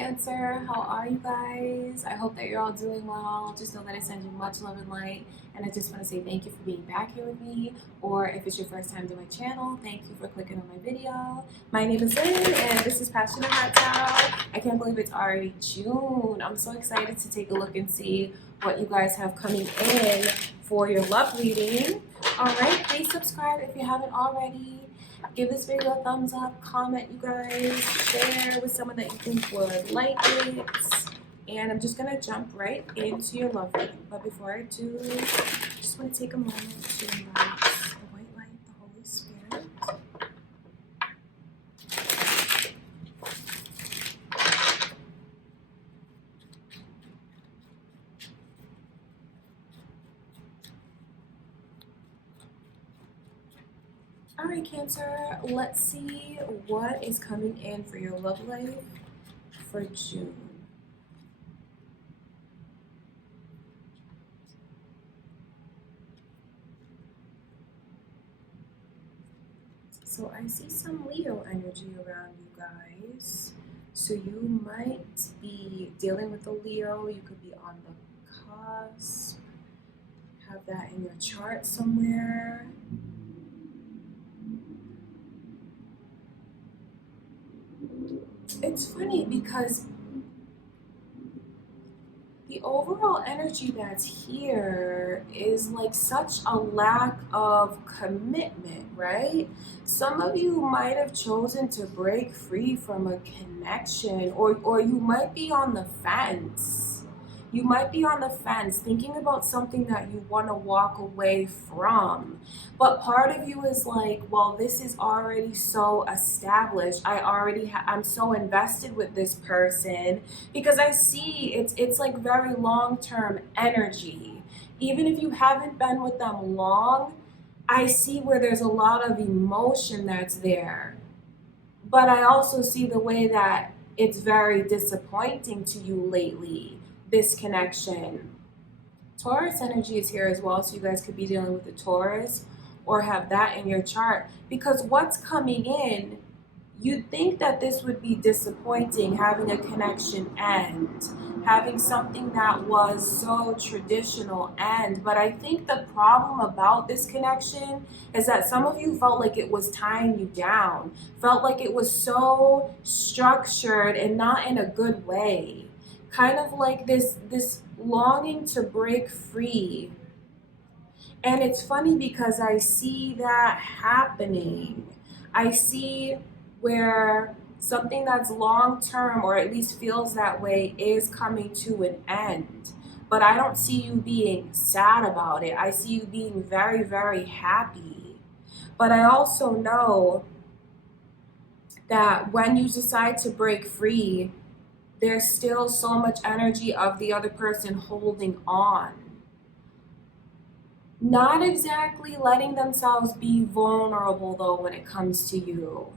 Cancer, how are you guys? I hope that you're all doing well. Just know that I send you much love and light, and I just want to say thank you for being back here with me, or if it's your first time to my channel, thank you for clicking on my video. My name is Lynn, and this is Passionate Heart Tarot. I can't believe it's already June. I'm so excited to take a look and see what you guys have coming in for your love reading. All right, please subscribe if you haven't already. Give this video a thumbs up, comment you guys, share with someone that you think would like it. And I'm just gonna jump right into your love reading. But before I do, I just want to take a moment to invite the white light, the Holy Spirit. All right, Cancer, let's see what is coming in for your love life for June. So I see some Leo energy around you guys. So you might be dealing with a Leo. You could be on the cusp. Have that in your chart somewhere. It's funny because the overall energy that's here is like such a lack of commitment, right? Some of you might have chosen to break free from a connection, or you might be on the fence. You might be on the fence thinking about something that you want to walk away from. But part of you is like, well, this is already so established. I'm so invested with this person, because I see it's like very long-term energy. Even if you haven't been with them long, I see where there's a lot of emotion that's there. But I also see the way that it's very disappointing to you lately, this connection. Taurus energy is here as well, so you guys could be dealing with the Taurus or have that in your chart, because what's coming in, you'd think that this would be disappointing, having a connection end, having something that was so traditional end. But I think the problem about this connection is that some of you felt like it was tying you down, felt like it was so structured and not in a good way. Kind of like this longing to break free. And it's funny because I see that happening. I see where something that's long term, or at least feels that way, is coming to an end. But I don't see you being sad about it. I see you being very, very happy. But I also know that when you decide to break free, there's still so much energy of the other person holding on. Not exactly letting themselves be vulnerable though when it comes to you.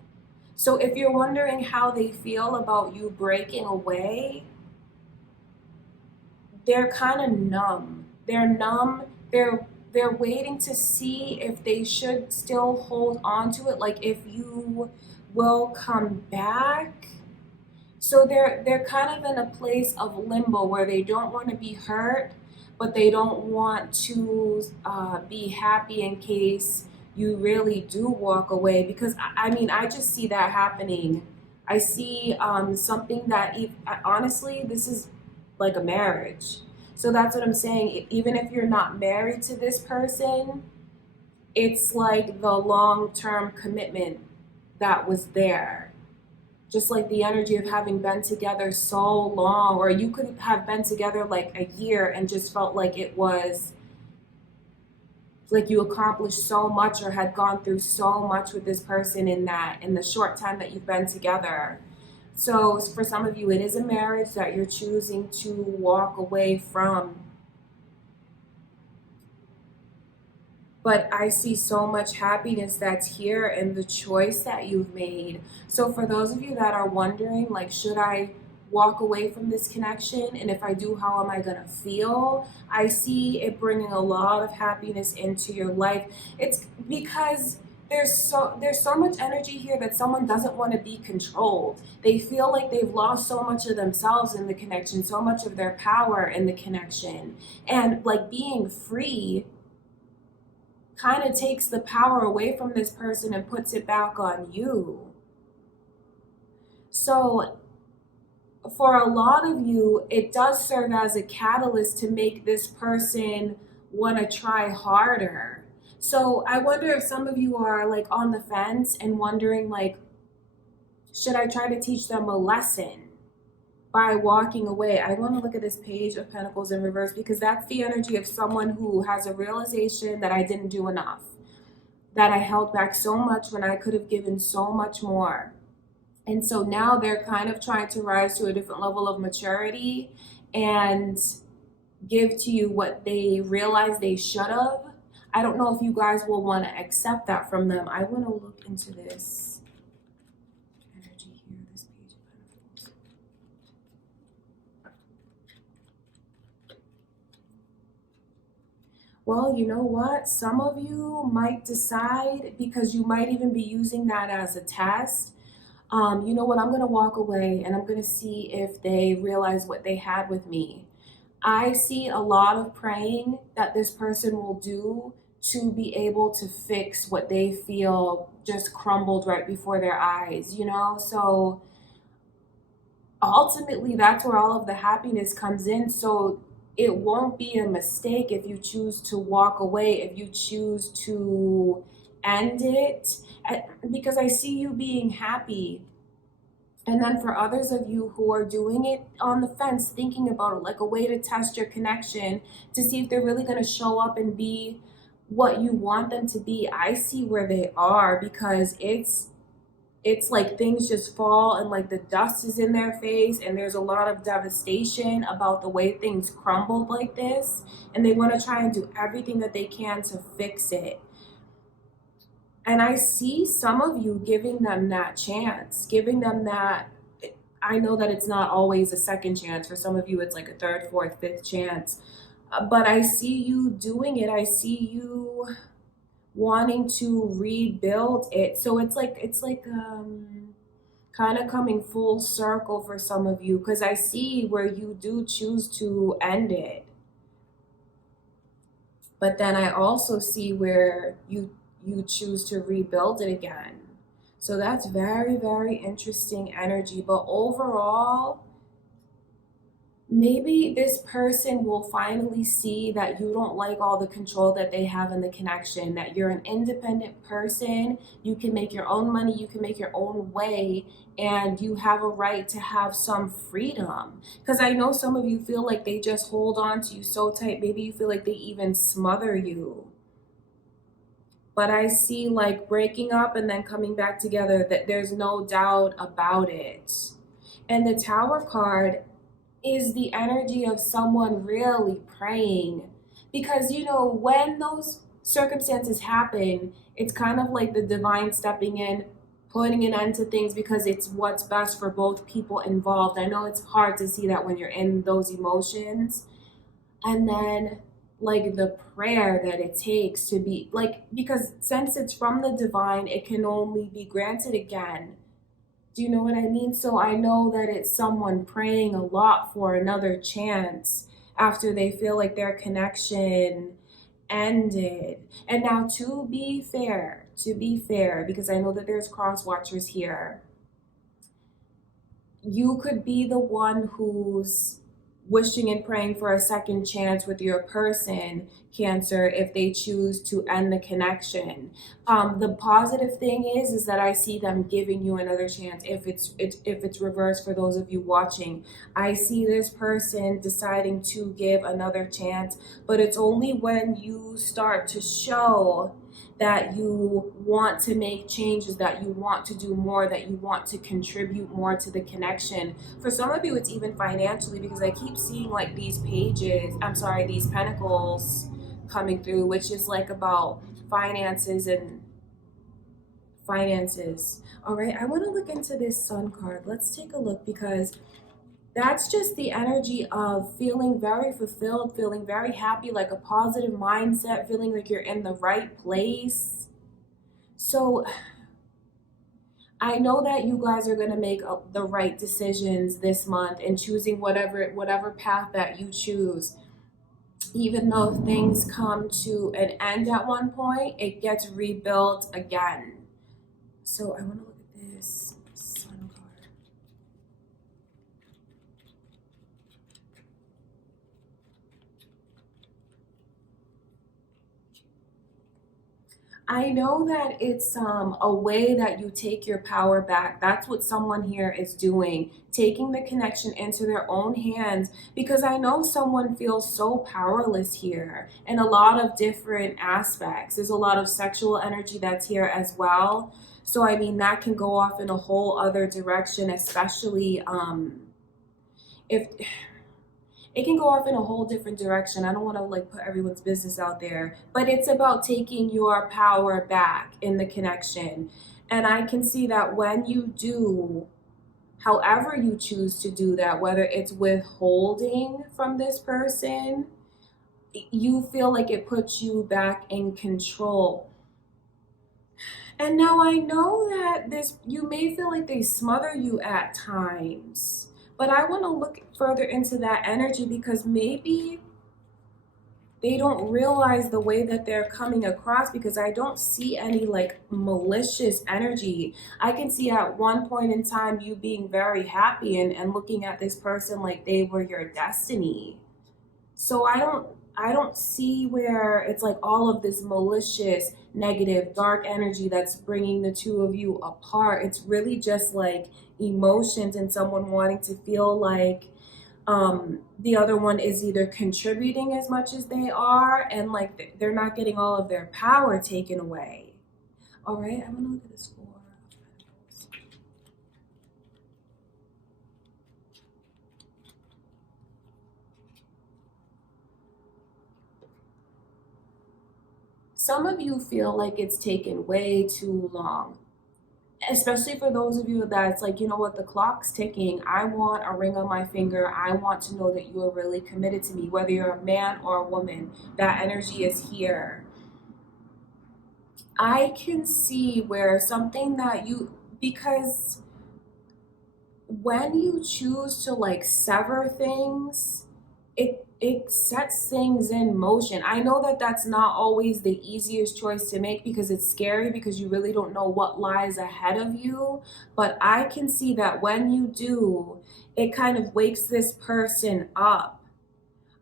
So if you're wondering how they feel about you breaking away, they're kind of numb. They're numb. They're waiting to see if they should still hold on to it, like if you will come back. So they're kind of in a place of limbo where they don't want to be hurt, but they don't want to be happy in case you really do walk away. Because I mean, I just see that happening. I see something that, honestly, this is like a marriage. So that's what I'm saying. Even if you're not married to this person, it's like the long-term commitment that was there. Just like the energy of having been together so long, or you could have been together like a year and just felt like it was like you accomplished so much or had gone through so much with this person in the short time that you've been together. So for some of you, it is a marriage that you're choosing to walk away from. But I see so much happiness that's here in the choice that you've made. So for those of you that are wondering, like, should I walk away from this connection? And if I do, how am I gonna feel? I see it bringing a lot of happiness into your life. It's because there's so much energy here that someone doesn't want to be controlled. They feel like they've lost so much of themselves in the connection, so much of their power in the connection. And like being free kind of takes the power away from this person and puts it back on you. So for a lot of you, it does serve as a catalyst to make this person want to try harder. So I wonder if some of you are like on the fence and wondering like, should I try to teach them a lesson by walking away? I want to look at this Page of Pentacles in reverse because that's the energy of someone who has a realization that I didn't do enough, that I held back so much when I could have given so much more. And so now they're kind of trying to rise to a different level of maturity and give to you what they realize they should have. I don't know if you guys will want to accept that from them. I want to look into this energy here, this Page of Pentacles. Well, you know what? Some of you might decide, because you might even be using that as a test. You know what? I'm going to walk away and I'm going to see if they realize what they had with me. I see a lot of praying that this person will do to be able to fix what they feel just crumbled right before their eyes, you know? So ultimately, that's where all of the happiness comes in. So it won't be a mistake if you choose to walk away, if you choose to end it, because I see you being happy. And then for others of you who are doing it on the fence, thinking about it like a way to test your connection, to see if they're really going to show up and be what you want them to be, I see where they are, because it's like things just fall and like the dust is in their face and there's a lot of devastation about the way things crumbled like this, and they want to try and do everything that they can to fix it. And I see some of you giving them that chance, giving them that. I know that it's not always a second chance. For some of you, it's like a third, fourth, fifth chance. But I see you doing it. I see you wanting to rebuild it. So it's like kind of coming full circle for some of you, because I see where you do choose to end it. But then I also see where you choose to rebuild it again. So that's very, very interesting energy. But overall, maybe this person will finally see that you don't like all the control that they have in the connection, that you're an independent person, you can make your own money, you can make your own way, and you have a right to have some freedom. Because I know some of you feel like they just hold on to you so tight, maybe you feel like they even smother you. But I see like breaking up and then coming back together, that there's no doubt about it. And the Tower card is the energy of someone really praying. Because, you know, when those circumstances happen, it's kind of like the divine stepping in, putting an end to things because it's what's best for both people involved. I know it's hard to see that when you're in those emotions. And then like the prayer that it takes to be like, because since it's from the divine, it can only be granted again. Do you know what I mean? So I know that it's someone praying a lot for another chance after they feel like their connection ended. And now to be fair, because I know that there's cross watchers here, you could be the one who's wishing and praying for a second chance with your person, Cancer, if they choose to end the connection. The positive thing is that I see them giving you another chance. If it's reversed for those of you watching, I see this person deciding to give another chance, but it's only when you start to show that you want to make changes, that you want to do more, that you want to contribute more to the connection. For some of you, it's even financially, because I keep seeing like these pentacles coming through, which is like about finances. All right, I want to look into this Sun card. Let's take a look, because that's just the energy of feeling very fulfilled, feeling very happy, like a positive mindset, feeling like you're in the right place. So I know that you guys are going to make the right decisions this month and choosing whatever path that you choose. Even though things come to an end at one point, it gets rebuilt again. So I want to look at this Sun card. I know that it's a way that you take your power back. That's what someone here is doing, taking the connection into their own hands. Because I know someone feels so powerless here in a lot of different aspects. There's a lot of sexual energy that's here as well. So, I mean, that can go off in a whole other direction, especially if it can go off in a whole different direction. I don't want to like put everyone's business out there, but it's about taking your power back in the connection. And I can see that when you do, however you choose to do that, whether it's withholding from this person, you feel like it puts you back in control. And now I know that this, you may feel like they smother you at times, but I want to look further into that energy because maybe they don't realize the way that they're coming across because I don't see any like malicious energy. I can see at one point in time you being very happy and looking at this person like they were your destiny. So I don't see where it's like all of this malicious, negative, dark energy that's bringing the two of you apart. It's really just like emotions and someone wanting to feel like the other one is either contributing as much as they are and like they're not getting all of their power taken away. All right, I'm gonna look at this for some of you feel like it's taken way too long, especially for those of you that's like, you know what, the clock's ticking. I want a ring on my finger. I want to know that you are really committed to me, whether you're a man or a woman. That energy is here. I can see where something that you, because when you choose to like sever things, it sets things in motion. I know that that's not always the easiest choice to make because it's scary because you really don't know what lies ahead of you, but I can see that when you do, it kind of wakes this person up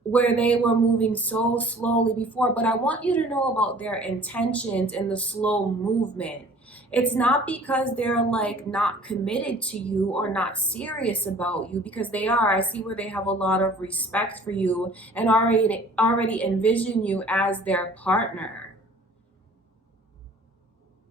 where they were moving so slowly before. But I want you to know about their intentions and the slow movement. It's not because they're like not committed to you or not serious about you, because they are. I see where they have a lot of respect for you and already envision you as their partner.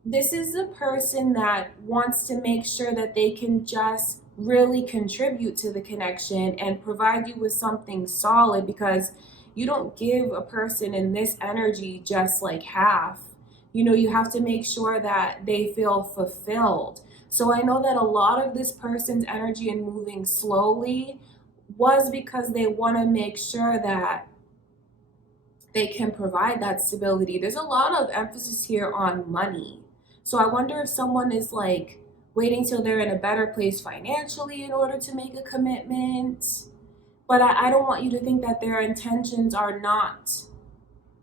This is a person that wants to make sure that they can just really contribute to the connection and provide you with something solid, because you don't give a person in this energy just like half. You have to make sure that they feel fulfilled. So I know that a lot of this person's energy and moving slowly was because they want to make sure that they can provide that stability. There's a lot of emphasis here on money. So I wonder if someone is like waiting till they're in a better place financially in order to make a commitment. But I don't want you to think that their intentions are not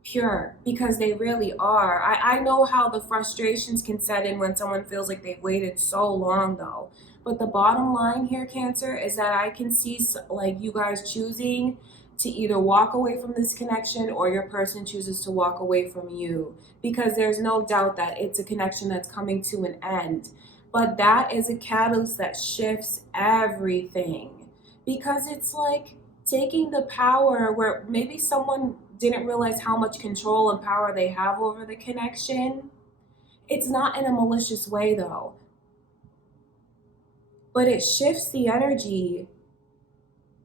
pure, because they really are. I know how the frustrations can set in when someone feels like they've waited so long, though. But the bottom line here, Cancer, is that I can see like you guys choosing to either walk away from this connection or your person chooses to walk away from you, because there's no doubt that it's a connection that's coming to an end. But that is a catalyst that shifts everything, because it's like taking the power where maybe someone didn't realize how much control and power they have over the connection. It's not in a malicious way though, but it shifts the energy.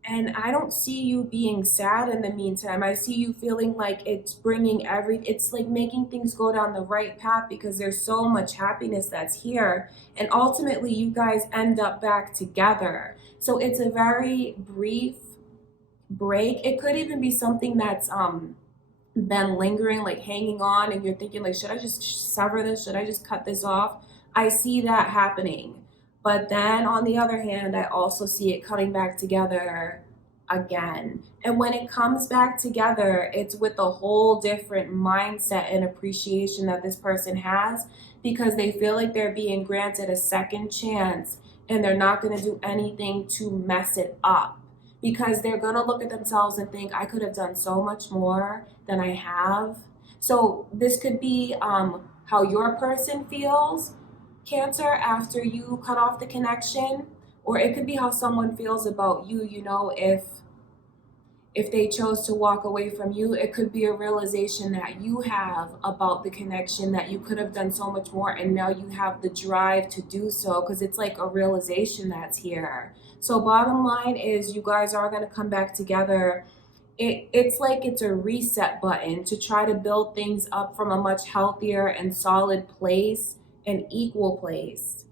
And I don't see you being sad in the meantime. I see you feeling like it's like making things go down the right path because there's so much happiness that's here. And ultimately, you guys end up back together. So it's a very brief break. It could even be something that's been lingering, like hanging on, and you're thinking like, should I just sever this? Should I just cut this off? I see that happening. But then on the other hand, I also see it coming back together again. And when it comes back together, it's with a whole different mindset and appreciation that this person has, because they feel like they're being granted a second chance and they're not going to do anything to mess it up, because they're going to look at themselves and think, I could have done so much more than I have. So this could be how your person feels, Cancer, after you cut off the connection, or it could be how someone feels about you. You know, if they chose to walk away from you, it could be a realization that you have about the connection, that you could have done so much more, and now you have the drive to do so, because it's like a realization that's here. So bottom line is, you guys are going to come back together. It's like it's a reset button to try to build things up from a much healthier and solid place, an equal place.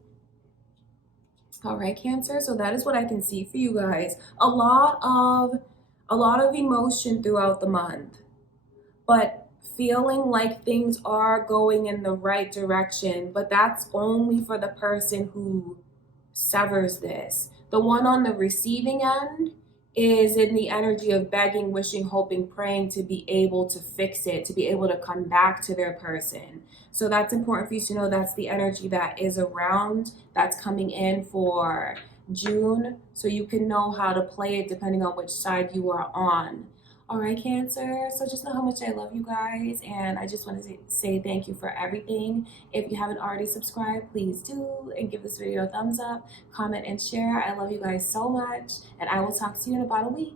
All right, Cancer. So that is what I can see for you guys. A lot of emotion throughout the month, but feeling like things are going in the right direction, but that's only for the person who severs this. The one on the receiving end is in the energy of begging, wishing, hoping, praying to be able to fix it, to be able to come back to their person. So that's important for you to know. That's the energy that is around, that's coming in for June. So you can know how to play it depending on which side you are on. All right, Cancer. So just know how much I love you guys. And I just want to say thank you for everything. If you haven't already subscribed, please do. And give this video a thumbs up, comment, and share. I love you guys so much. And I will talk to you in about a week.